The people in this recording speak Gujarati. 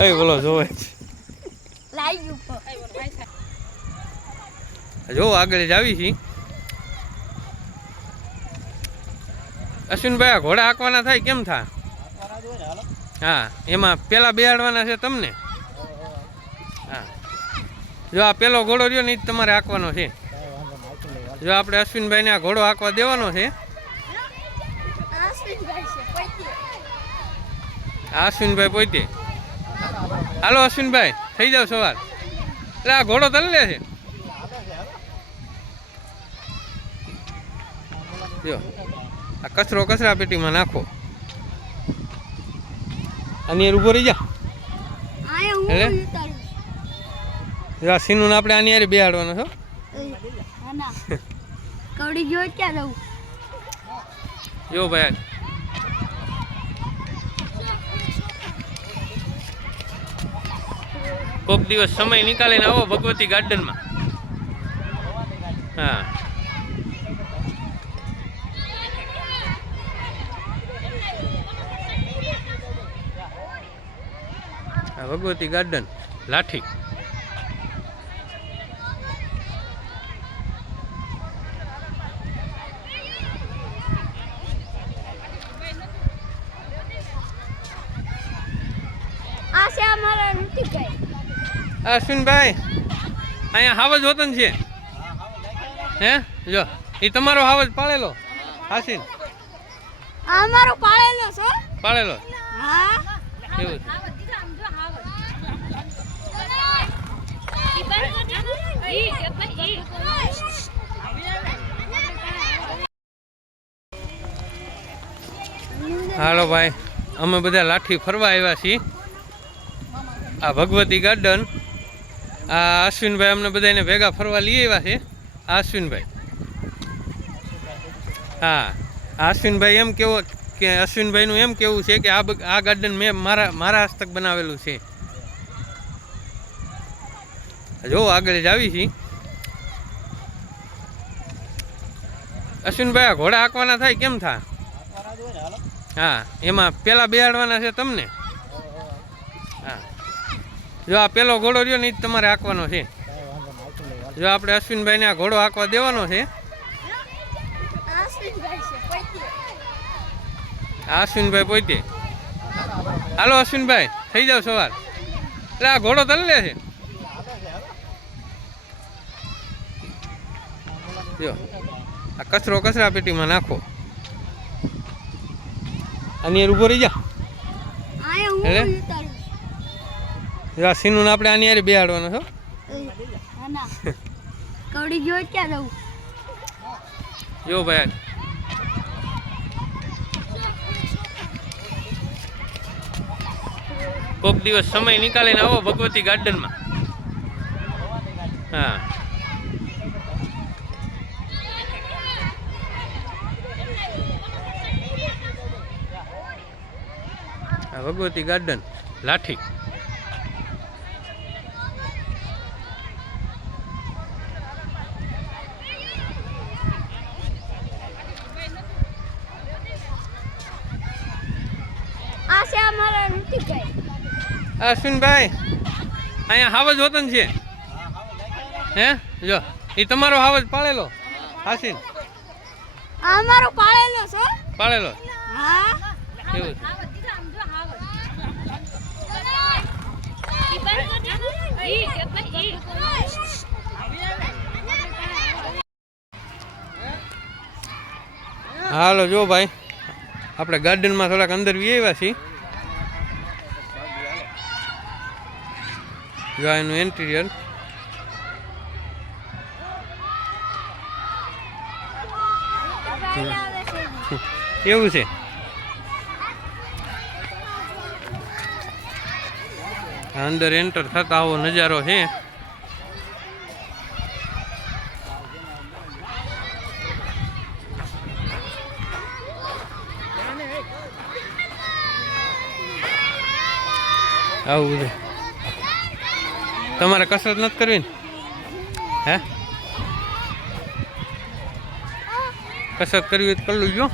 એ બોલો જોવે જો આગળ જ આવી છી અશ્વિનભાઈ ઘોડા હાંકવાના થાય કેમ થાય હા એમાં પેલા બેહાડવાના છે તમને હા જો આ પેલો ઘોડો રહ્યો ને એ તમારે હાંકવાનો છે જો આપણે અશ્વિનભાઈને આ ઘોડો હાંકવા દેવાનો છે અશ્વિનભાઈ પોતે હાલો અશ્વિનભાઈ થઈ જાવ સવાર એટલે આ ઘોડો તરી લે છે જો આ કચરો કચરા પેટીમાં નાખો આની યાર ઉભો રહી જા એટલે સીનું આપણે આની યાર બેહાડવાનો છો જો ભાઈ કોક દિવસ સમય નીકાળીને આવો ભગવતી ગાર્ડનમાં હા ભગવતી ગાર્ડન લાઠી અશ્વિનભાઈ અહીંયા હાવજ વતન છે હે જો એ તમારો હાવજ પાળેલો હાસીન અમારો પાળેલો છે પાળેલો હા એવું હાલો ભાઈ અમે બધા લાઠી ફરવા આવ્યા છીએ આ ભગવતી ગાર્ડન આ અશ્વિનભાઈ અમને બધાને ભેગા ફરવા લઈ આવ્યા છે આ અશ્વિનભાઈ હા અશ્વિનભાઈ એમ કેવો કે અશ્વિનભાઈનું એમ કેવું છે કે આ ગાર્ડન મેં મારા હસ્તક બનાવેલું છે જો આગળ જ આવી છીએ અશ્વિનભાઈ ઘોડા હાંકવાના થાય કેમ થાય હા એમાં પેલા બેહાડવાના છે તમને હા જો આ પેલો ઘોડો રહ્યો ને એ તમારે હાંકવાનો છે જો આપણે અશ્વિનભાઈને આ ઘોડો હાંકવા દેવાનો છે અશ્વિનભાઈ પોતે હાલો અશ્વિનભાઈ થઈ જાવ સવાર એટલે આ ઘોડો તરી લે છે જો આ કચરો કચરા પેટીમાં નાખો આની યાર ઉભો રહી જા એટલે સીનું આપણે આની યાર બેહાડવાનો છો જો ભાઈ કોક દિવસ સમય નીકાળીને આવો ભગવતી ગાર્ડનમાં હા ભગવતી ગાર્ડન લાઠી અશ્વિનભાઈ અહીંયા હાવજ વતન છે હે જો એ તમારો હાવજ પાળેલો હાસીન અમારો પાળેલો છે પાળેલો હા એવું હાલો જો ભાઈ આપણે ગાર્ડનમાં થોડાક અંદર વી આવ્યા છીએ જો એનું ઇન્ટિરિયર એવું છે અંદર એન્ટર થતા આવો નજારો છે આવું છે તમારે કસરત નથી કરવી ને હે કસરત કરવી હોય તો કરી લેજો